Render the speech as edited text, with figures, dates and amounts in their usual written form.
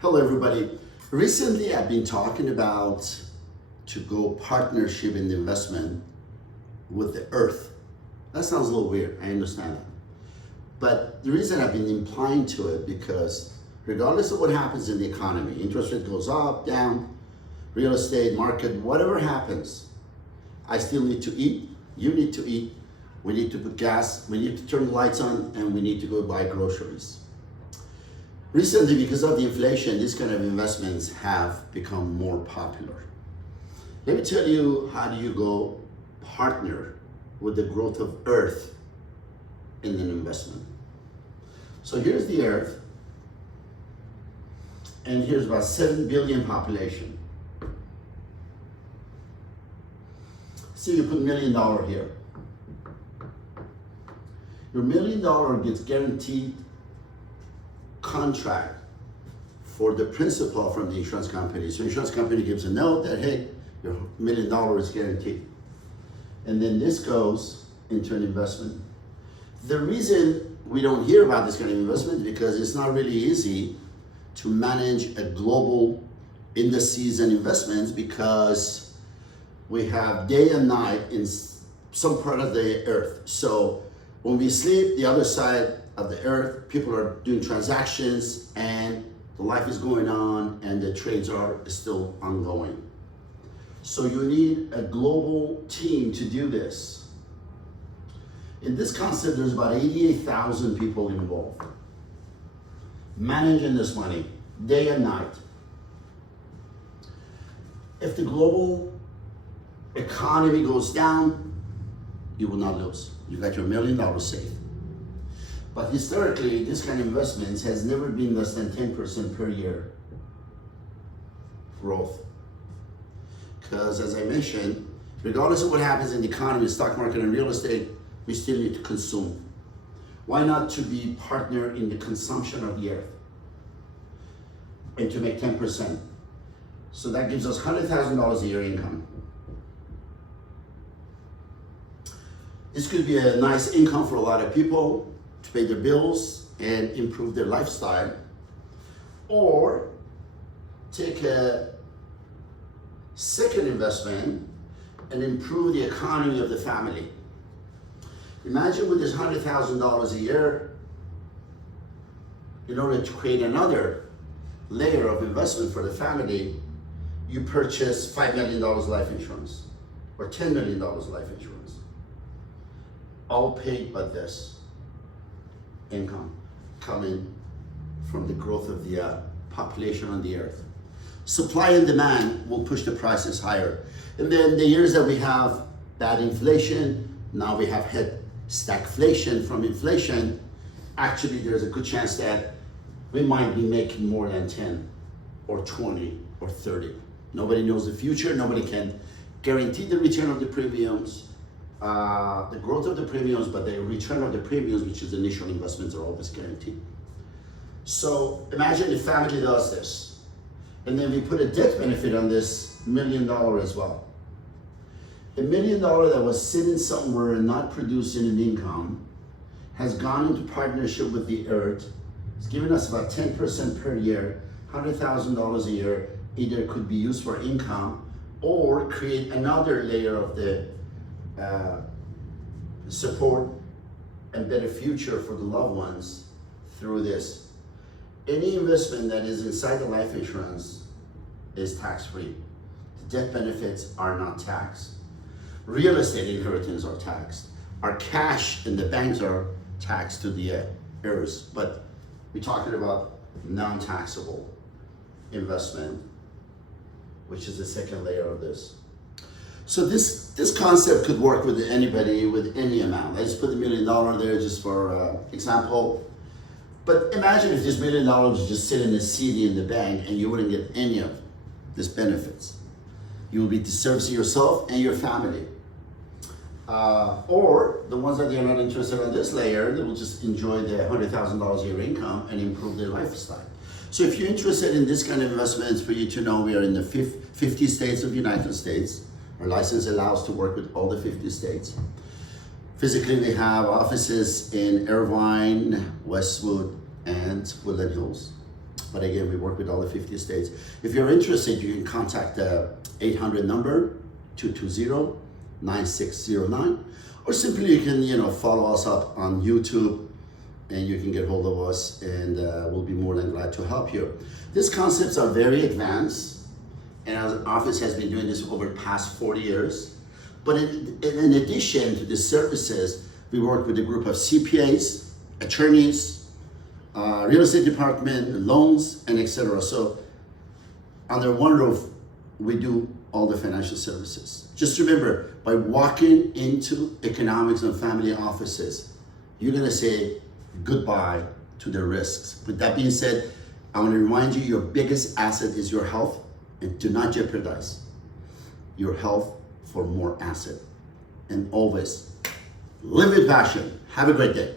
Hello, everybody. Recently, I've been talking about to go partnership in the investment with the earth. That sounds a little weird. I understand that. But the reason I've been implying to it because regardless of what happens in the economy, interest rate goes up, down, real estate market, whatever happens, I still need to eat. You need to eat. We need to put gas. We need to turn the lights on, and we need to go buy groceries. Recently, because of the inflation, these kind of investments have become more popular. Let me tell you, how do you go partner with the growth of earth in an investment? So here's the earth, and here's about 7 billion population. See, you put $1 million here. Your $1 million gets guaranteed contract for the principal from the insurance company. So insurance company gives a note that, hey, your $1 million is guaranteed. And then this goes into an investment. The reason we don't hear about this kind of investment is because it's not really easy to manage a global indices and investments because we have day and night in some part of the earth. So when we sleep, the other side of the earth, people are doing transactions and the life is going on and the trades are still ongoing. So you need a global team to do this. In this concept, there's about 88,000 people involved, managing this money day and night. If the global economy goes down, you will not lose. You got your $1 million saved. But historically, this kind of investments has never been less than 10% per year growth. Because as I mentioned, regardless of what happens in the economy, stock market, and real estate, we still need to consume. Why not to be partner in the consumption of the earth and to make 10%? So that gives us $100,000 a year income. This could be a nice income for a lot of people to pay their bills and improve their lifestyle, or take a second investment and improve the economy of the family. Imagine with this $100,000 a year, in order to create another layer of investment for the family, you purchase $5 million life insurance or $10 million life insurance. All paid by this income coming from the growth of the population on the earth. Supply and demand will push the prices higher. And then the years that we have bad inflation, now we have had stagflation from inflation, actually there's a good chance that we might be making more than 10 or 20 or 30. Nobody knows the future, nobody can guarantee the return of the premiums, the growth of the premiums, but the return of the premiums, which is initial investments, are always guaranteed. So imagine if family does this, and then we put a death benefit on this $1 million as well. $1 million that was sitting somewhere and not producing an income has gone into partnership with the earth. It's giving us about 10% per year, $100,000 a year. Either could be used for income or create another layer of the support and better future for the loved ones through this. Any investment that is inside the life insurance is tax-free. The death benefits are not taxed. Real estate inheritance are taxed. Our cash in the banks are taxed to the heirs, but we're talking about non-taxable investment, which is the second layer of this. So this concept could work with anybody with any amount. Let's put $1 million there just for example. But imagine if this $1 million was just sitting in a CD in the bank and you wouldn't get any of these benefits. You will be servicing yourself and your family. Or the ones that are not interested in this layer, they will just enjoy the $100,000 a year income and improve their lifestyle. So if you're interested in this kind of investments, for you to know, we are in the 50 states of the United States. Our license allows to work with all the 50 states. Physically, we have offices in Irvine, Westwood, and Woodland Hills. But again, we work with all the 50 states. If you're interested, you can contact the 800 number, 220-9609, or simply you can, follow us up on YouTube, and you can get hold of us, and we'll be more than glad to help you. These concepts are very advanced, and our office has been doing this over the past 40 years. But in addition to the services, we work with a group of CPAs, attorneys, real estate department, loans, and etc. So under one roof, we do all the financial services. Just remember, by walking into economics and family offices, you're gonna say goodbye to the risks. With that being said, I want to remind you, your biggest asset is your health, and do not jeopardize your health for more asset. And always live with passion. Have a great day.